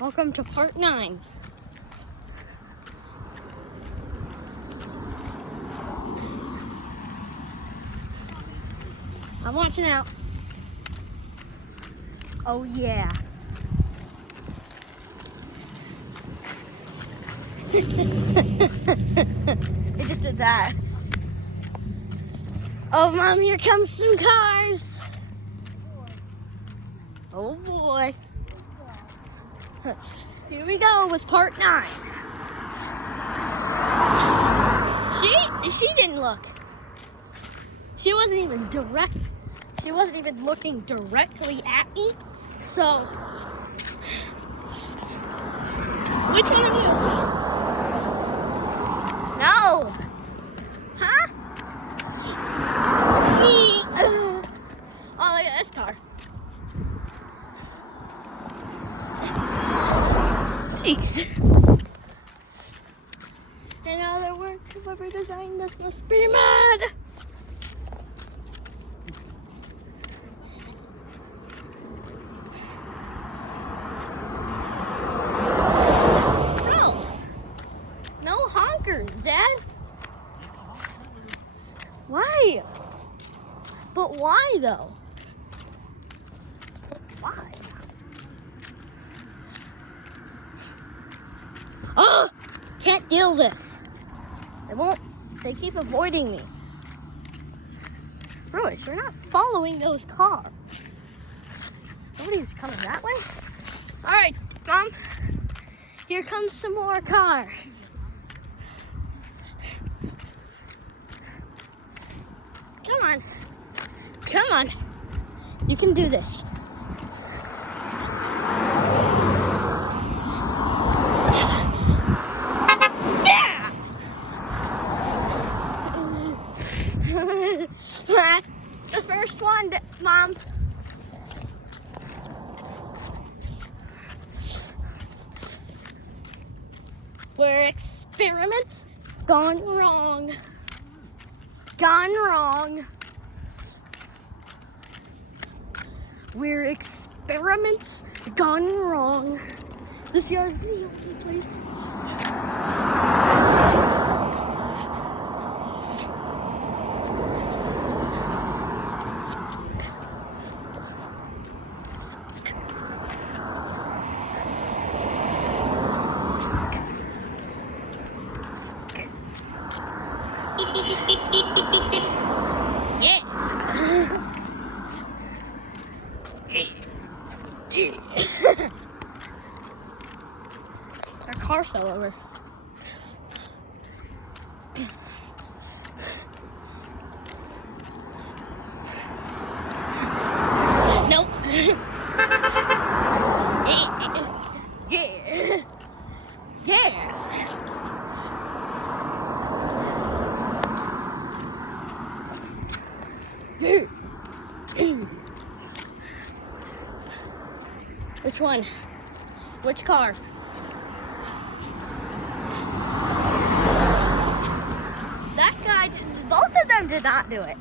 Welcome to part 9. I'm watching out. Oh yeah. It just did that. Oh Mom, here comes some cars. Oh boy. Here we go with part 9. She didn't look. She wasn't even looking directly at me. So which one of you? No. Huh? Me. Oh, look at this car. Jeez. In other words, whoever designed this must be mad. No honkers, Dad. Why? But why though? Why? Oh, can't deal this. They keep avoiding me. Bruce, you're not following those cars. Nobody's coming that way. All right, Mom, here comes some more cars. Come on, you can do this. The first one, Mom. Where experiments gone wrong. Gone wrong. Where experiments gone wrong. This is the only place. Our car fell over. Nope. Yeah. Which one? Which car? That guy, both of them did not do it.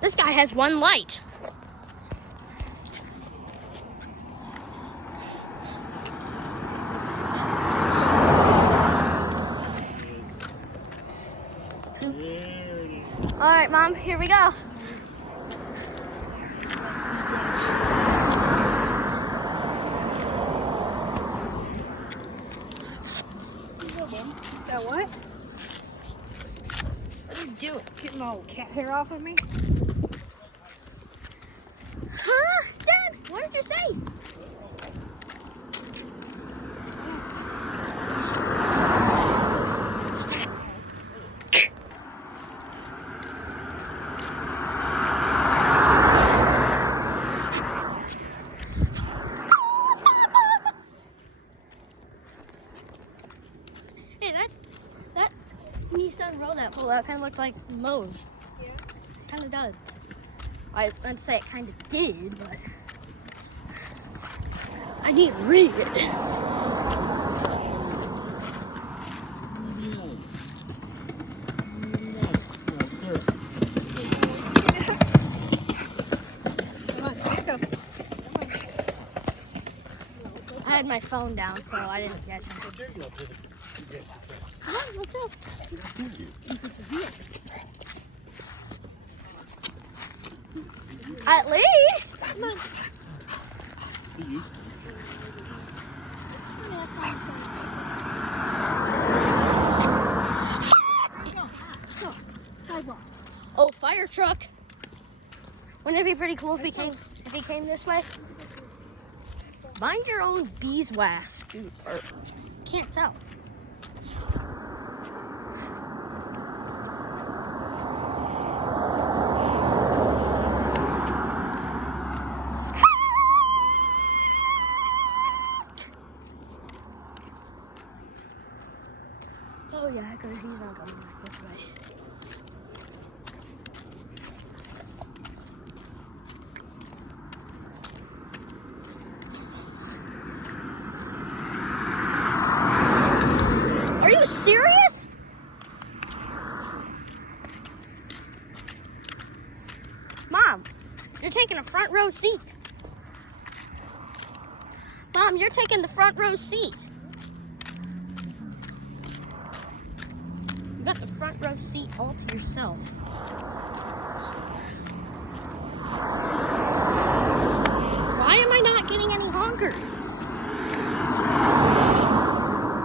This guy has one light. All right, Mom, here we go. That what? What are you doing? Getting all cat hair off of me? Huh? Dad, what did you say? Hey, that Nissan Road that pulled out kind of looked like Moe's. Yeah. Kind of does. I was going to say it kind of did, but I need to read it. had my phone down, so I didn't catch him. Come on, let's go. At least. Come on. Oh, fire truck. Wouldn't it be pretty cool if he came this way? Mind your own beeswax. Or can't tell. Oh yeah, because he's not coming back this way. Are you serious? Mom, you're taking a front row seat. Mom, you're taking the front row seat. You got the front row seat all to yourself. Why am I not getting any honkers?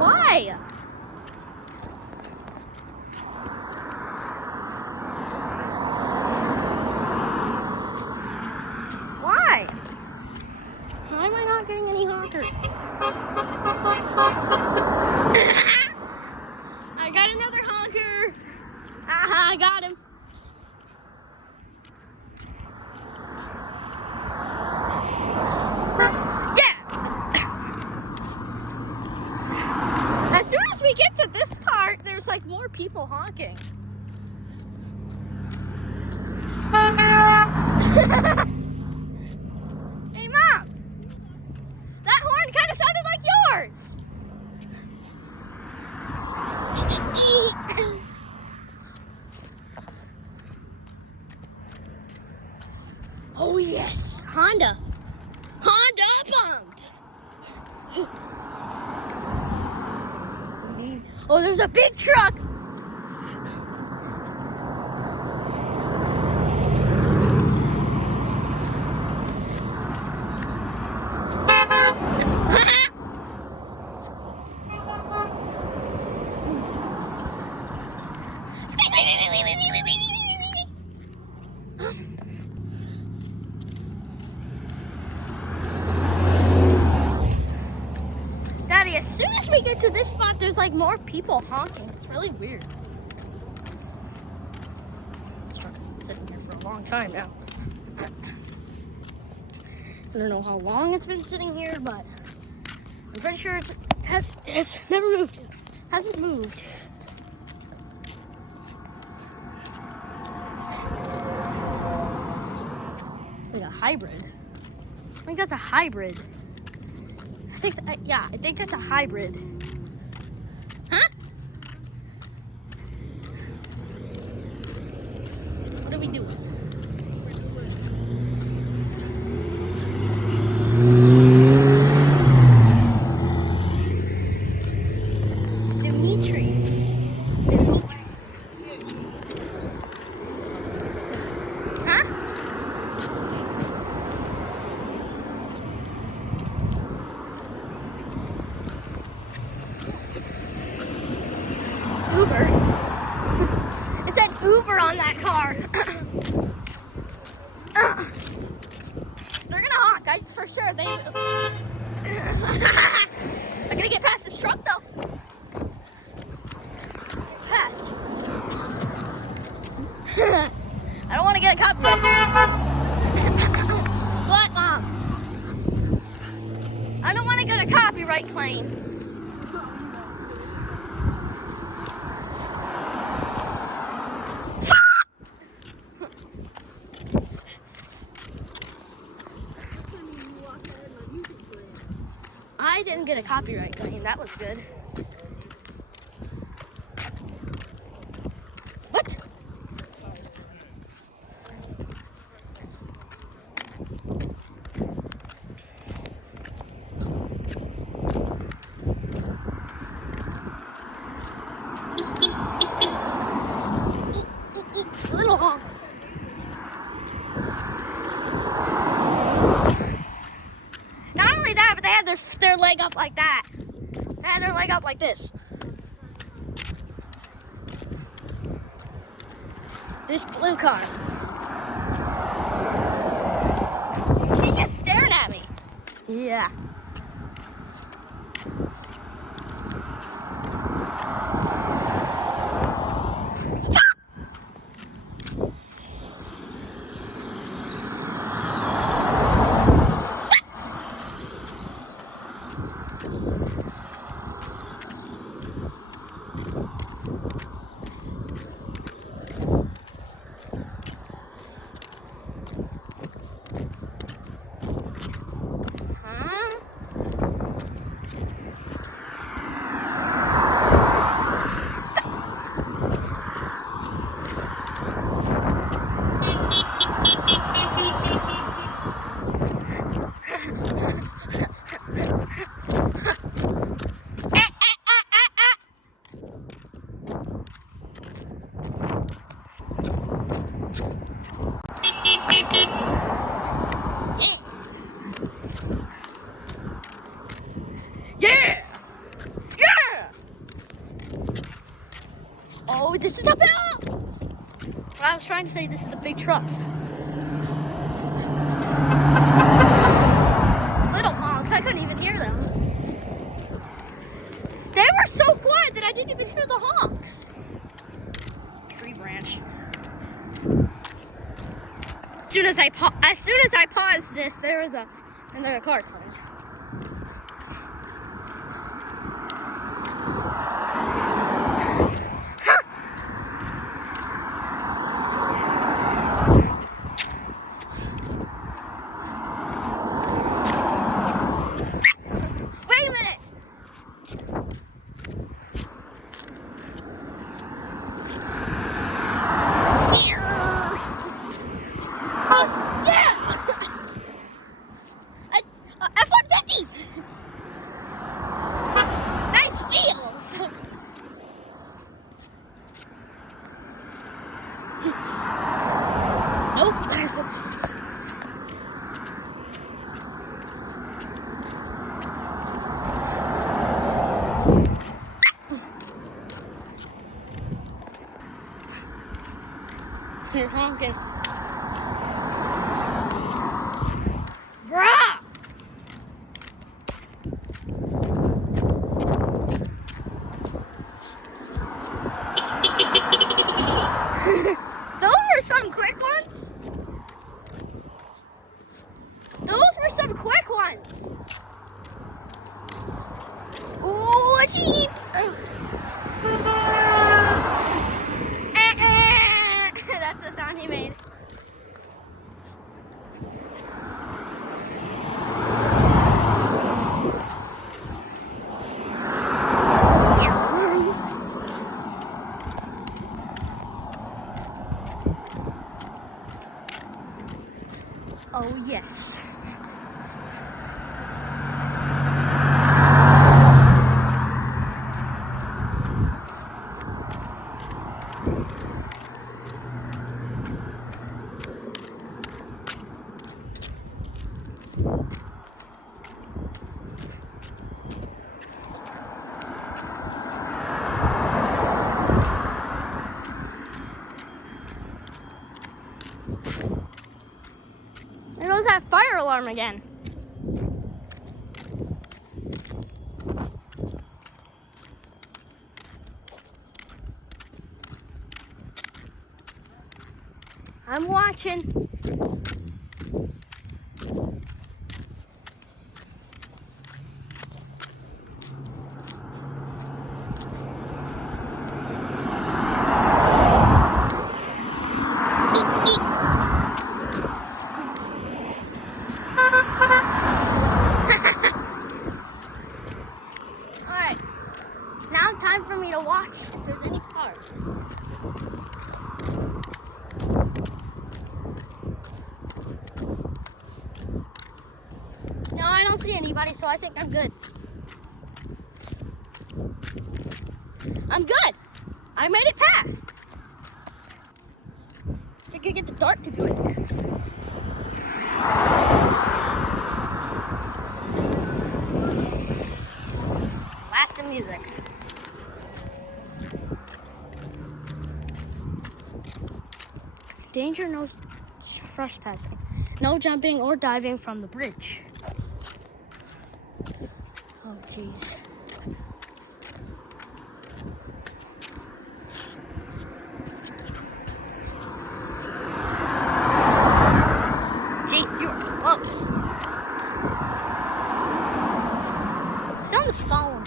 Why? Why? Why am I not getting any honkers? I got another honker. I got him. Yeah. As soon as we get to this part, there's like more people honking. Hey, Mom. That horn kind of sounded like yours. Oh yes, Honda pump. Oh, there's a big truck. Daddy, as soon as we get to this spot, there's like more people honking. It's really weird. This truck's been sitting here for a long time now. I don't know how long it's been sitting here, but I'm pretty sure it's never moved. Hasn't moved. It's like a hybrid. I think that's a hybrid. I think that's a hybrid. Huh? What are we doing? Dimitri. Huh? Uber. It said Uber on that car. They're gonna honk, for sure. They will. I'm gonna get past this truck though. Past. I don't want to get caught. What, Mom? I don't want to get a copyright claim. I didn't get a copyright claim. That was good. What? This blue car. She's just staring at me. Yeah. Yeah! Yeah! Oh, this is a bill! I was trying to say this is a big truck. Little honks, I couldn't even hear them. They were so quiet that I didn't even hear the honks. Tree branch. As soon as I paused this, there was another car coming. Wait a minute. F-150! Nice wheels! Nope. You're honking. Bruh! Those were some quick ones. Those were some quick ones. Ooh, a Jeep. That's the sound he made. Oh, yes. There goes that fire alarm again. I'm watching. Alright, now time for me to watch if there's any cars. No, I don't see anybody, so I think I'm good. I'm good. I made it past. I could get the dark to do it. Blast the music. Danger, no trespassing. No jumping or diving from the bridge. Oh, jeez. Jeez, you are close. He's on the phone.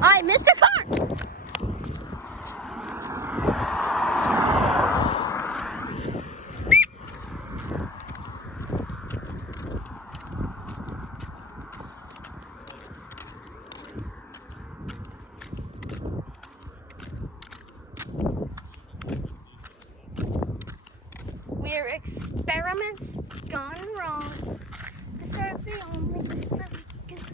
Alright, Mr. Car! We're experiments gone wrong. This is the only place that we can.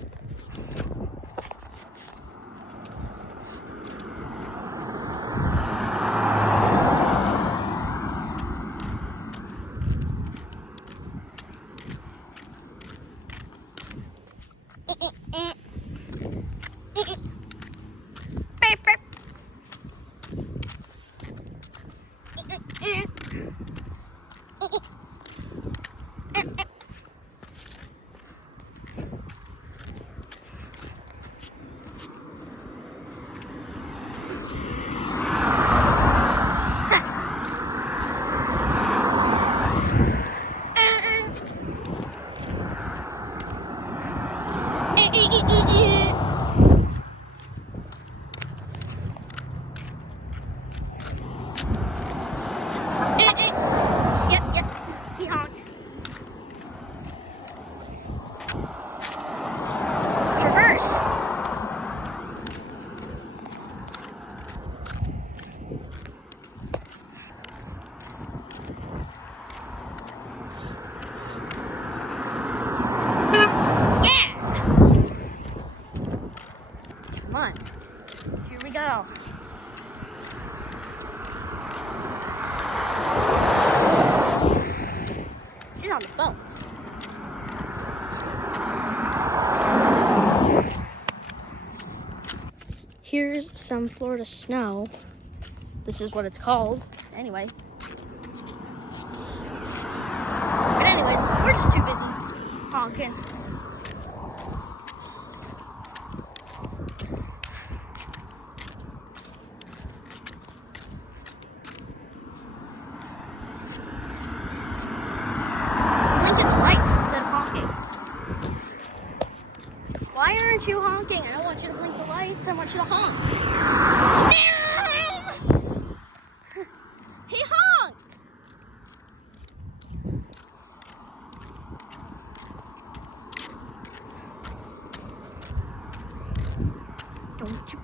Yep, he honked. Traverse. Come on. Here we go. She's on the phone. Here's some Florida snow. This is what it's called. Anyway. But anyways, we're just too busy honking. Why aren't you honking? I don't want you to blink the lights. I want you to honk. Damn! He honked! Don't you...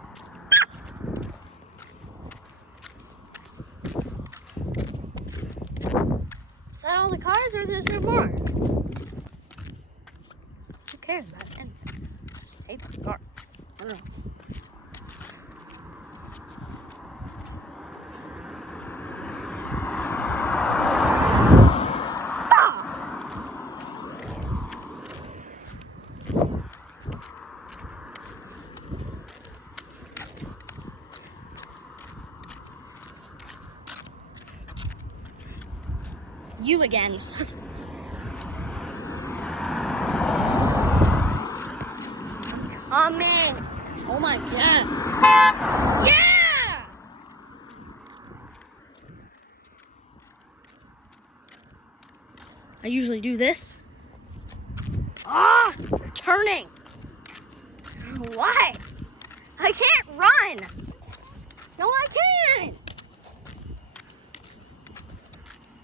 Is that all the cars or is there more? Who cares about it? Just hate the car. I don't know. You again. Oh man. Oh my god. Yeah! I usually do this. Ah! You're turning. Why? I can't run. No, I can't.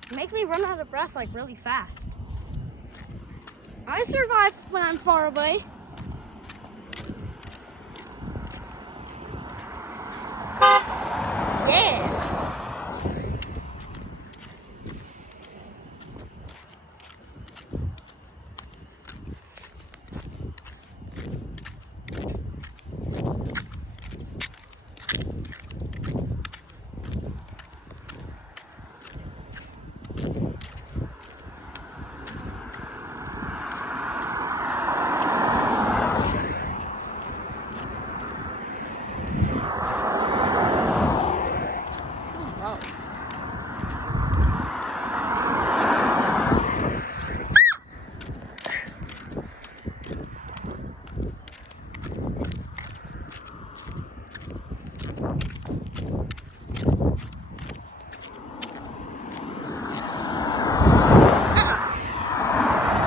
It makes me run out of breath like really fast. I survive when I'm far away. Yeah. Oh.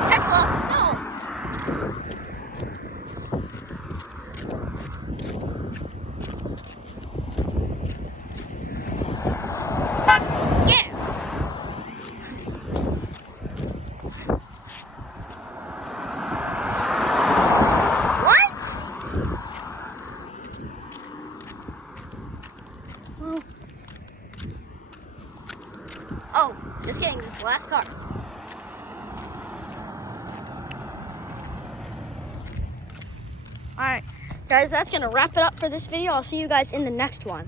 Tesla, no. Yeah. What? Well. Oh, just kidding. This is the last car. All right, guys, that's gonna wrap it up for this video. I'll see you guys in the next one.